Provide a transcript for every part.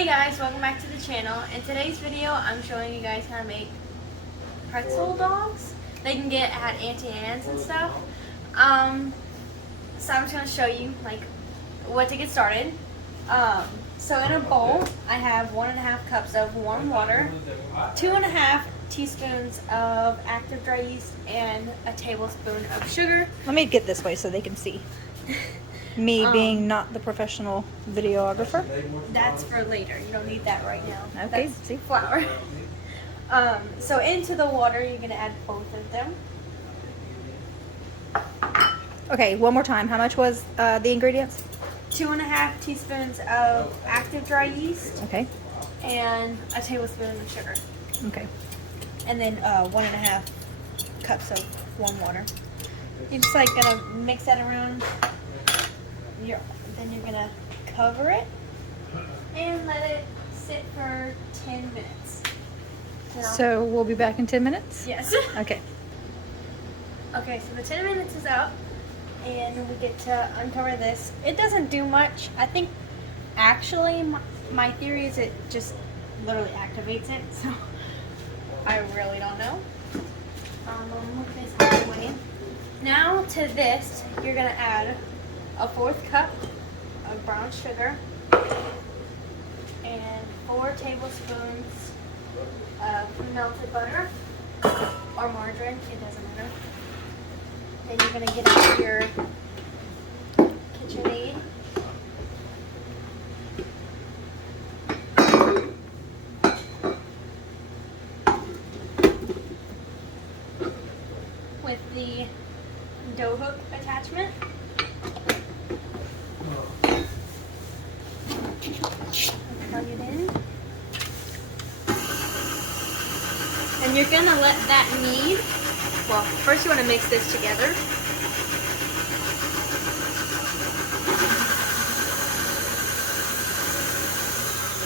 Hey guys, welcome back to the channel. In today's video, I'm showing you guys how to make pretzel dogs. They can get at Auntie Anne's and stuff. So I'm just going to show you like what to get started. So in a bowl, I have 1.5 cups of warm water, 2.5 teaspoons of active dry yeast, and a tablespoon of sugar. Let me get this way so they can see. Me being not the professional videographer. That's for later. You don't need that right now. Okay. That's flour. So into the water, you're going to add both of them. Okay, one more time. How much was the ingredients? 2.5 teaspoons of active dry yeast. Okay. And a tablespoon of sugar. Okay. And then 1.5 cups of warm water. You're just like going to mix that around. Then you're going to cover it and let it sit for 10 minutes. So we'll be back in 10 minutes? Yes. Okay. Okay, so the 10 minutes is up and we get to uncover this. It doesn't do much. I think actually my theory is it just literally activates it, so I really don't know. Move this out of the way. Now to this, you're going to add a 1/4 cup of brown sugar and 4 tablespoons of melted butter or margarine, it doesn't matter. Then you're going to get out your KitchenAid. With the dough hook attachment. Plug it in. And you're going to let that knead. Well, first you want to mix this together.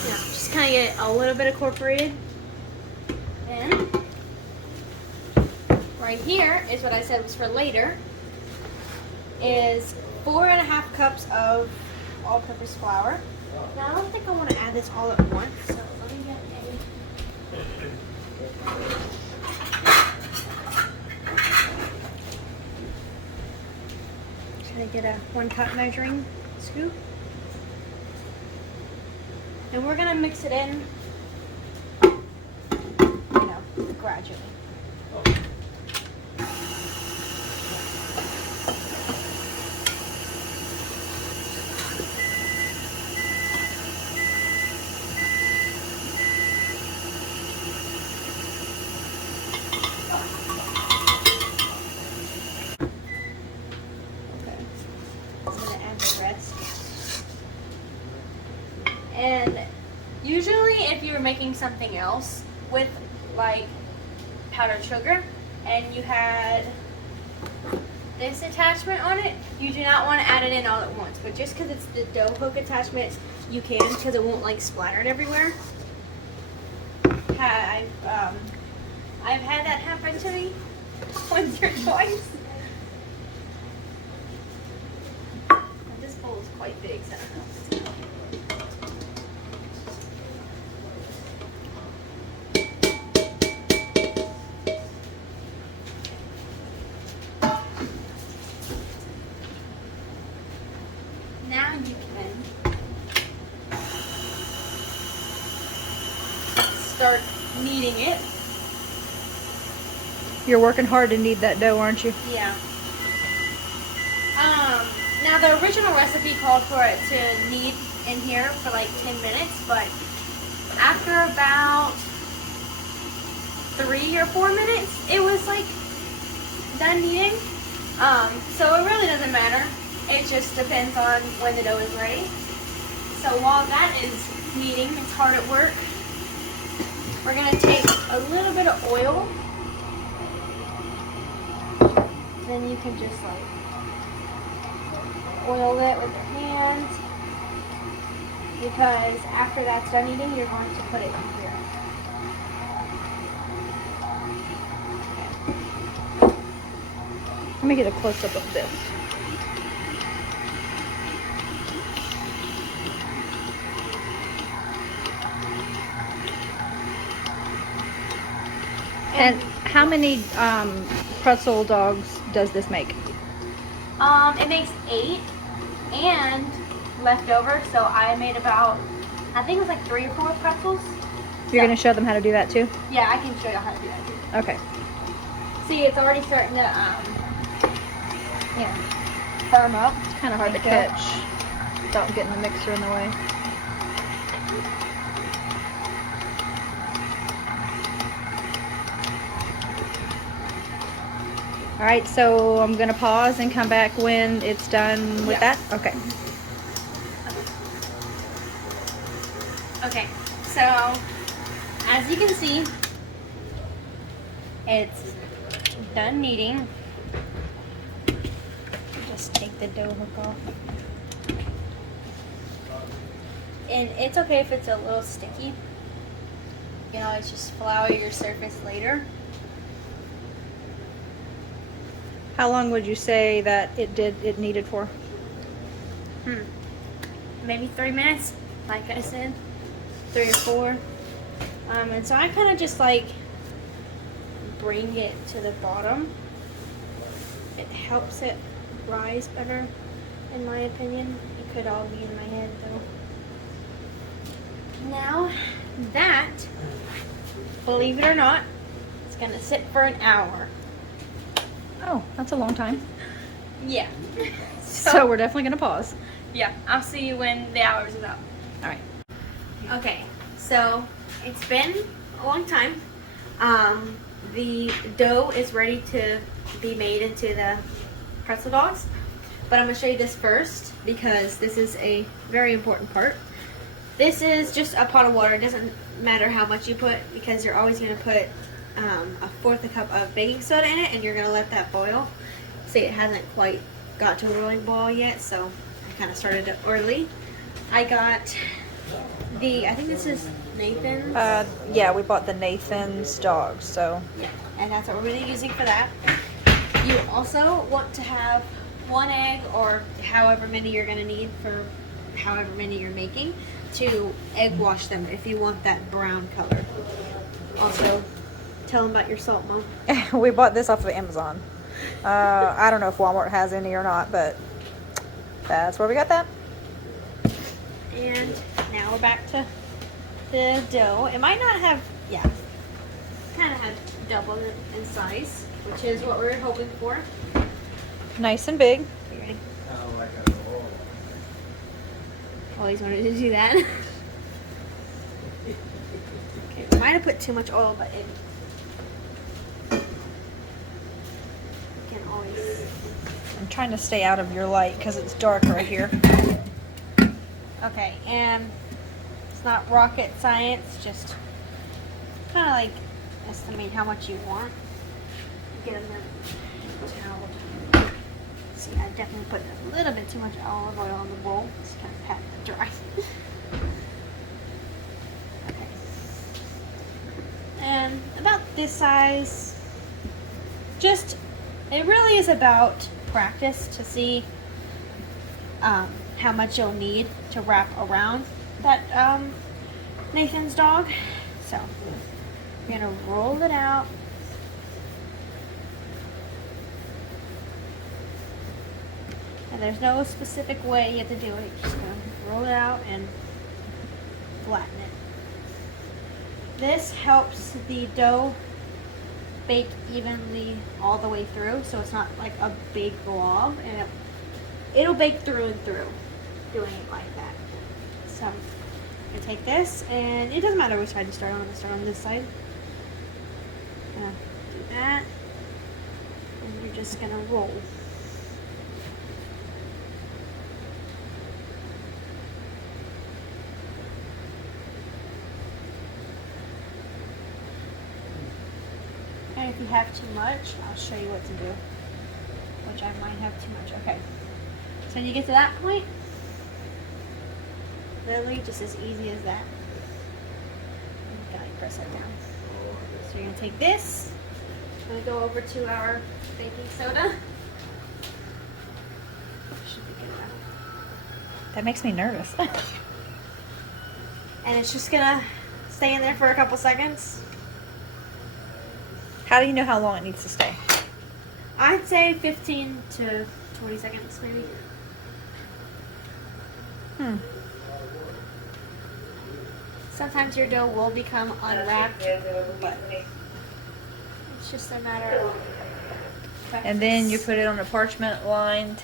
Yeah, just kind of get a little bit incorporated. And right here is what I said was for later. Is 4.5 cups of all-purpose flour. Now I don't think I want to add this all at once, so let me get trying to get a 1 cup measuring scoop. And we're gonna mix it in, gradually. And usually if you're making something else with like powdered sugar and you had this attachment on it, you do not want to add it in all at once. But just because it's the dough hook attachment, you can, because it won't like splatter it everywhere. I've had that happen to me once or twice. This bowl is quite big, so I don't know. Now you can start kneading it. You're working hard to knead that dough, aren't you? Yeah. Now the original recipe called for it to knead in here for like 10 minutes, but after about 3 or 4 minutes, it was like done kneading. So it really doesn't matter. It just depends on when the dough is ready. So while that is kneading, it's hard at work. We're going to take a little bit of oil. Then you can just like oil it with your hands. Because after that's done kneading, you're going to put it in here. Let me get a close-up of this. And how many pretzel dogs does this make? It makes 8 and leftover. So I made about, I think it was like 3 or 4 pretzels. You're going to show them how to do that too? Yeah, I can show you how to do that too. Okay. See, it's already starting to, firm up. It's kind of hard to catch without getting the mixer in the way. All right, so I'm going to pause and come back when it's done with that? Okay. Okay, so as you can see, it's done kneading. Just take the dough hook off. And it's okay if it's a little sticky. You can always just flour your surface later. How long would you say that it needed for? Maybe 3 minutes, like I said, 3 or 4. And so I kind of just like bring it to the bottom. It helps it rise better, in my opinion. It could all be in my head though. Now that, believe it or not, it's gonna sit for an hour. Oh, that's a long time. Yeah. So we're definitely going to pause. Yeah, I'll see you when the hours is up. All right. Okay, so it's been a long time. The dough is ready to be made into the pretzel dogs, but I'm gonna show you this first because this is a very important part. This is just a pot of water. It doesn't matter how much you put because you're always gonna put 1/4 cup of baking soda in it, and you're gonna let that boil. See, it hasn't quite got to a rolling boil yet, so I kind of started it early. I got I think this is Nathan's. Yeah, we bought the Nathan's dogs, so. Yeah, and that's what we're really using for that. You also want to have 1 egg, or however many you're gonna need for however many you're making, to egg wash them if you want that brown color. Also, tell them about your salt, Mom. We bought this off of Amazon. I don't know if Walmart has any or not, but that's where we got that. And now we're back to the dough. It might not have, kind of had double in size, which is what we're hoping for. Nice and big. You ready? Always wanted to do that. Okay, we might have put too much oil, but it can always. I'm trying to stay out of your light because it's dark right here. Okay, and it's not rocket science, just kind of like estimate how much you want. Get them towel. See, I definitely put a little bit too much olive oil on the bowl. Just kind of pat it dry. Okay. And about this size. Just, it really is about practice to see how much you'll need to wrap around that Nathan's dog. So you're gonna roll it out. And there's no specific way you have to do it. You're just gonna roll it out and flatten it. This helps the dough bake evenly all the way through, so it's not like a big glob, and it'll bake through and through doing it like that. So you take this, and it doesn't matter which side you start on. I'm gonna start on this side. Do that, and you're just gonna roll. And if you have too much, I'll show you what to do. Which I might have too much. Okay. So when you get to that point, literally just as easy as that. You gotta press that down. So you're gonna take this. I'm gonna go over to our baking soda. Should be good enough. That makes me nervous. And it's just gonna stay in there for a couple seconds. How do you know how long it needs to stay? I'd say 15 to 20 seconds, maybe. Sometimes your dough will become unwrapped, but it's just a matter of practice. And then you put it on a parchment lined.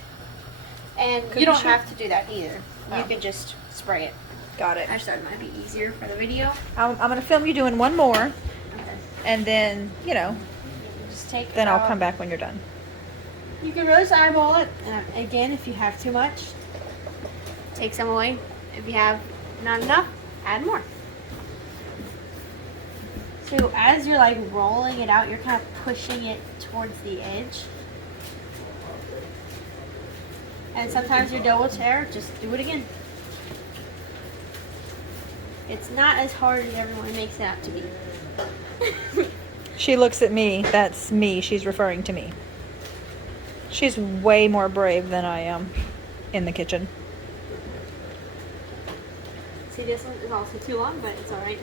And cookie you don't sheet? have to do that either. Oh. You can just spray it. Got it. I just thought it might be easier for the video. I'm going to film you doing one more, Okay. and then, you know, Just take then I'll out- come back when you're done. You can really eyeball it. And again, if you have too much, take some away. If you have not enough, add more. So as you're like rolling it out, you're kind of pushing it towards the edge. And sometimes your dough will tear. Just do it again. It's not as hard as everyone makes it out to be. She looks at me. That's me. She's referring to me. She's way more brave than I am in the kitchen. See, this one is also too long, but it's alright.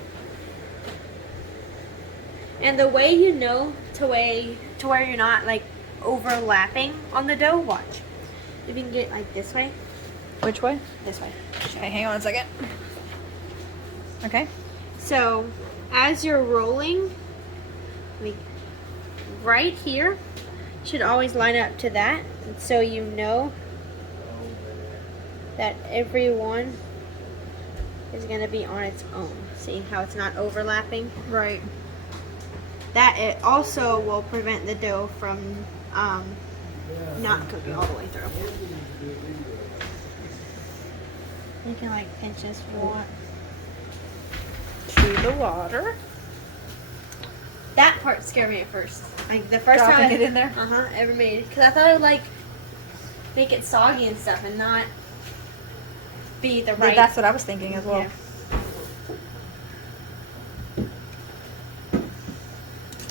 And the way you know to where you're not like overlapping on the dough, watch. If you can get it like this way. Which way? This way. Okay, hang on a second. Okay. So, as you're rolling, like right here should always line up to that, so you know that every one is going to be on its own. See how it's not overlapping? Right. That it also will prevent the dough from not cooking all the way through. You can like pinch this if you want. To the water. That part scared me at first. Like the first Dropping time it in there? ever made it. Because I thought it would like make it soggy and stuff and not be the right. That's what I was thinking as well. Yeah.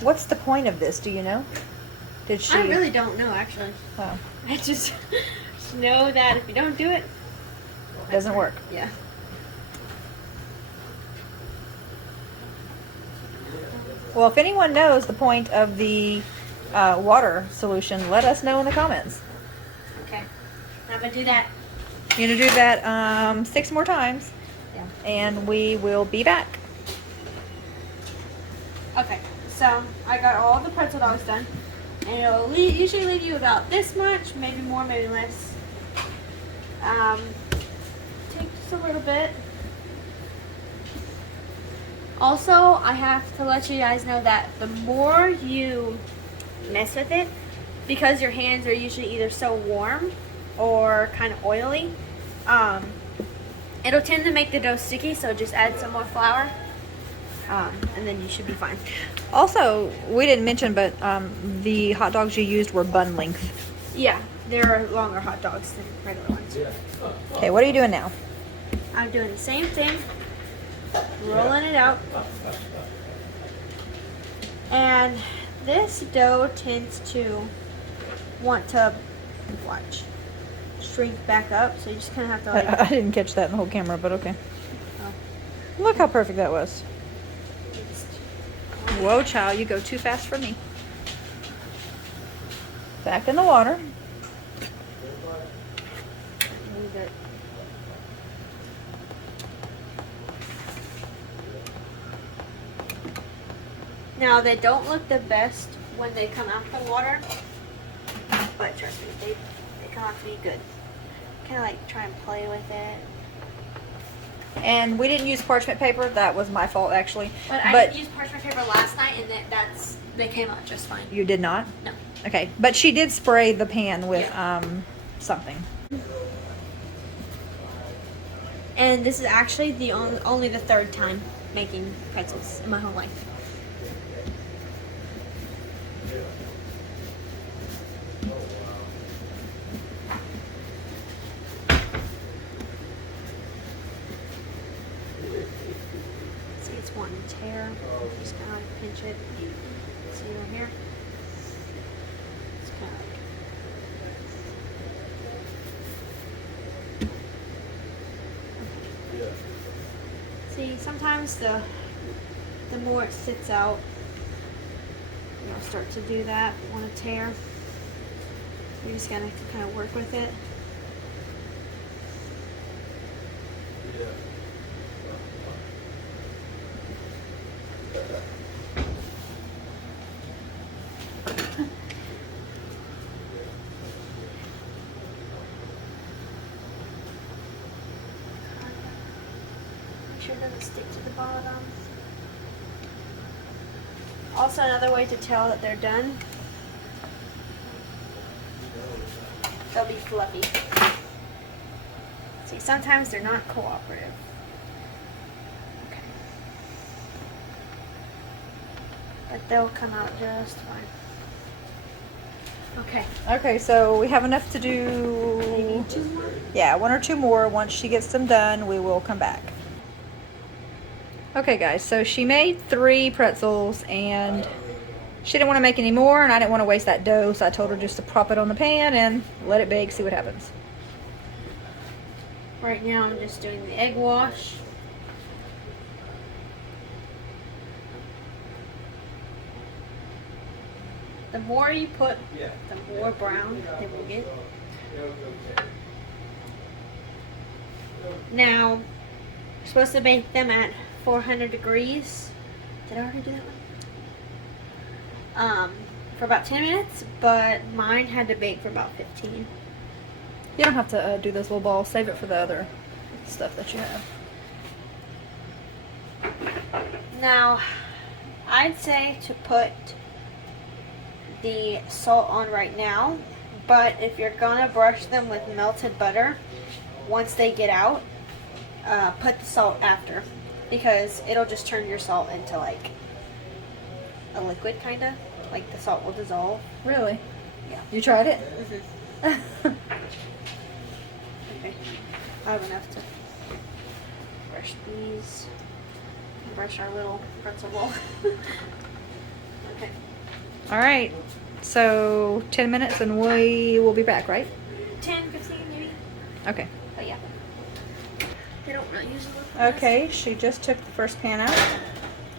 What's the point of this? Do you know? Did she? I really don't know actually. Oh, I just know that if you don't do it, doesn't work. yeah. Well, if anyone knows the point of the water solution, let us know in the comments. Okay. I'm gonna do that. You're gonna do that 6 more times, Yeah. and we will be back. Okay. So I got all the pretzel dogs done, and it'll usually leave you about this much, maybe more, maybe less. Take just a little bit. Also, I have to let you guys know that the more you mess with it, because your hands are usually either so warm or kind of oily, it'll tend to make the dough sticky, so just add some more flour, and then you should be fine. Also, we didn't mention, but the hot dogs you used were bun length. Yeah, they're longer hot dogs than regular ones. Okay, what are you doing now? I'm doing the same thing, rolling it out. And this dough tends to want to, watch, shrink back up, so you just kind of have to like, I didn't catch that in the whole camera, but okay. oh, Look how perfect that was. just, Whoa, child, you go too fast for me. Back in the water. move it. Now they don't look the best when they come out the water, but trust me, they come out to be good. Kind of like try and play with it. And we didn't use parchment paper. That was my fault, actually. But I did use parchment paper last night, and they came out just fine. You did not? No. Okay, but she did spray the pan with something. And this is actually the only the third time making pretzels in my whole life. See, it's wanting to tear. Just kind of like pinch it. See right here? It's kind of like. See, sometimes the more it sits out, It'll start to do that. Want to tear? You're just gonna kind of work with it. Make sure it doesn't stick to the bottom. Also, another way to tell that they're done, they'll be fluffy. See, sometimes they're not cooperative. Okay. But they'll come out just fine. Okay. Okay, so we have enough to do. Maybe 2 more? Yeah, 1 or 2 more. Once she gets them done, we will come back. Okay, guys, so she made 3 pretzels, and she didn't want to make any more, and I didn't want to waste that dough, so I told her just to prop it on the pan and let it bake, see what happens. Right now I'm just doing the egg wash. The more you put, the more brown they will get. Now, you're supposed to bake them at 400 degrees. Did I already do that one? For about 10 minutes, but mine had to bake for about 15. You don't have to do this little ball. Save it for the other stuff that you have. Now, I'd say to put the salt on right now, but if you're gonna brush them with melted butter, once they get out, put the salt after, because it'll just turn your salt into like a liquid, kinda. Like the salt will dissolve. Really? Yeah. You tried it? Mm-hmm. Okay. I have enough to brush these. Brush our little pretzel ball. Okay. All right. So 10 minutes and we will be back, right? 10, 15 maybe. Okay. But yeah. They don't really use a lot. Okay, she just took the first pan out.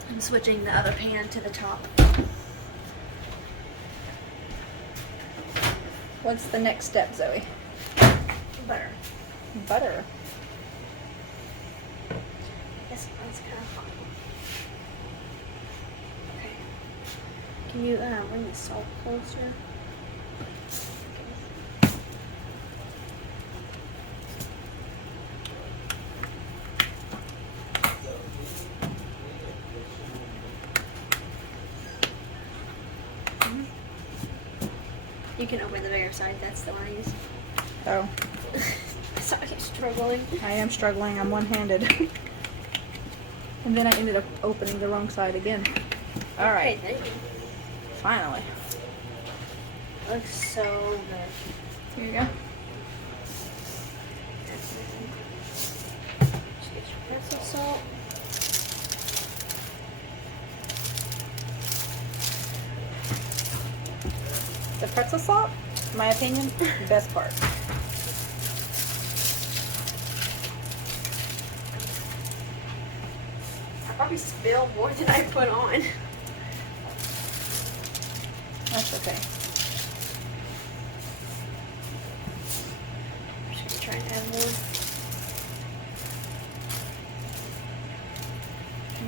I'm switching the other pan to the top. What's the next step, Zoe? Butter. Butter. This one's kind of hot. Okay. Can you bring the salt closer? You can open the bigger side, that's the one I use. Oh, Sorry, I'm struggling. I am struggling. I'm one-handed. And then I ended up opening the wrong side again. All right. Okay, thank you. Finally. Looks so good. Here you go. Just get your pretzel salt. The pretzel salt, in my opinion, best part. I probably spilled more than I put on. That's okay. I'm just gonna try and add more.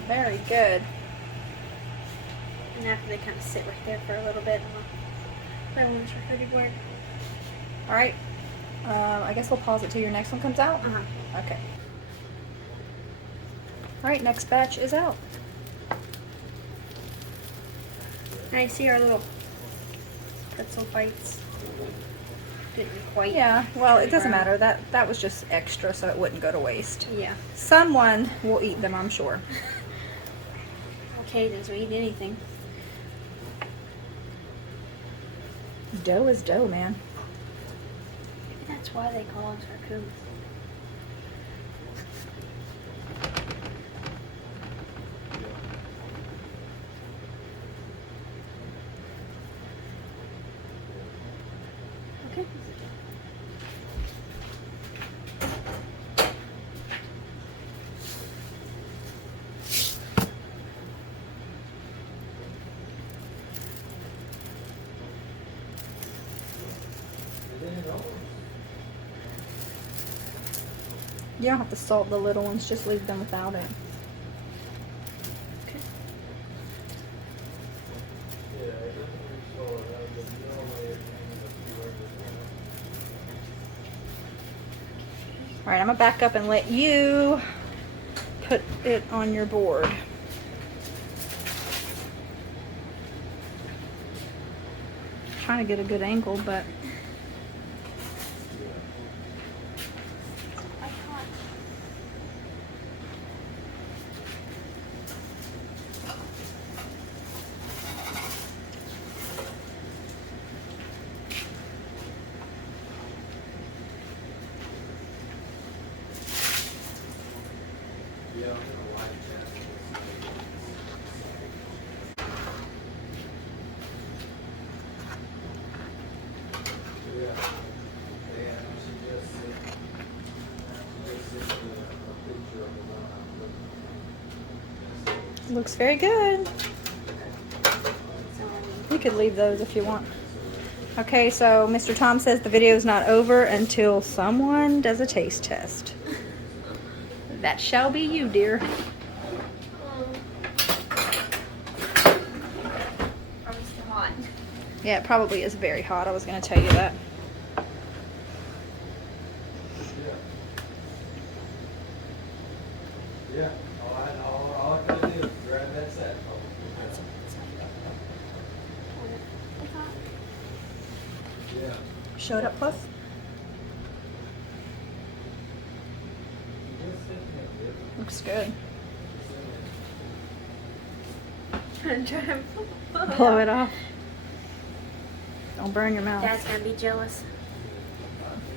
Very good. And after they kind of sit right there for a little bit, I want to try to work. All right. I guess we'll pause it till your next one comes out. Uh-huh. Okay. All right, next batch is out. Now you see our little pretzel bites. Didn't quite. Yeah, well, it doesn't brown. matter. That was just extra, so it wouldn't go to waste. Yeah. Someone will eat them, I'm sure. Okay, does we eat anything? Dough is dough, man. Maybe that's why they call us raccoons. Okay. You don't have to salt the little ones, just leave them without it. Okay. Alright, I'm gonna back up and let you put it on your board. Trying to get a good angle, but looks very good. You could leave those if you want. Okay, so Mr. Tom says the video is not over until someone does a taste test. That shall be you, dear. Probably still hot. Yeah, it probably is very hot. I was going to tell you that. Yeah, all I can do is grab that set. Yeah. Show it up close. Looks good. I'm trying to Blow it off. Don't burn your mouth. Dad's gonna be jealous.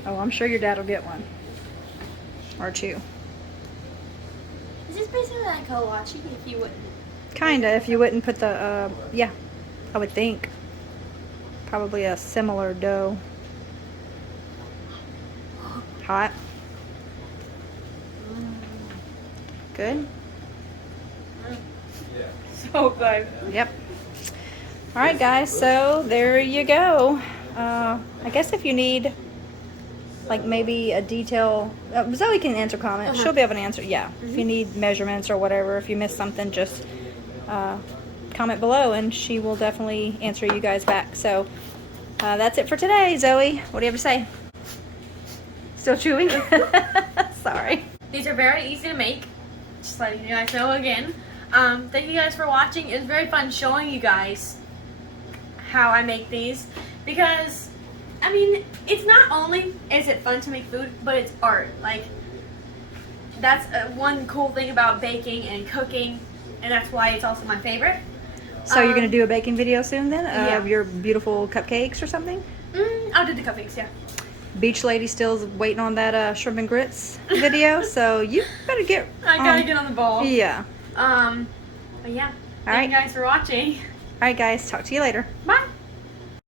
Oh, I'm sure your dad will get one. Or two. Is this basically like a kolache if you wouldn't? Kinda, if you wouldn't put the, yeah, I would think. Probably a similar dough. Hot. Good? Yeah. So good. Yep. Alright guys, so there you go. I guess if you need like maybe a detail, Zoe can answer comments. She'll be able to answer, yeah. If you need measurements or whatever, if you missed something, just comment below and she will definitely answer you guys back. So that's it for today. Zoe, what do you have to say? Still chewing? Sorry. These are very easy to make. Just letting you guys know again. Thank you guys for watching. It was very fun showing you guys how I make these because, I mean, it's not only is it fun to make food, but it's art. Like, that's one cool thing about baking and cooking, and that's why it's also my favorite. So you're going to do a baking video soon then? Yeah. Of your beautiful cupcakes or something? I'll do the cupcakes, yeah. Beach Lady still's waiting on that shrimp and grits video, so you better get I gotta get on the ball. Yeah. But yeah. Thank Alright. you guys for watching. Alright guys, talk to you later. Bye.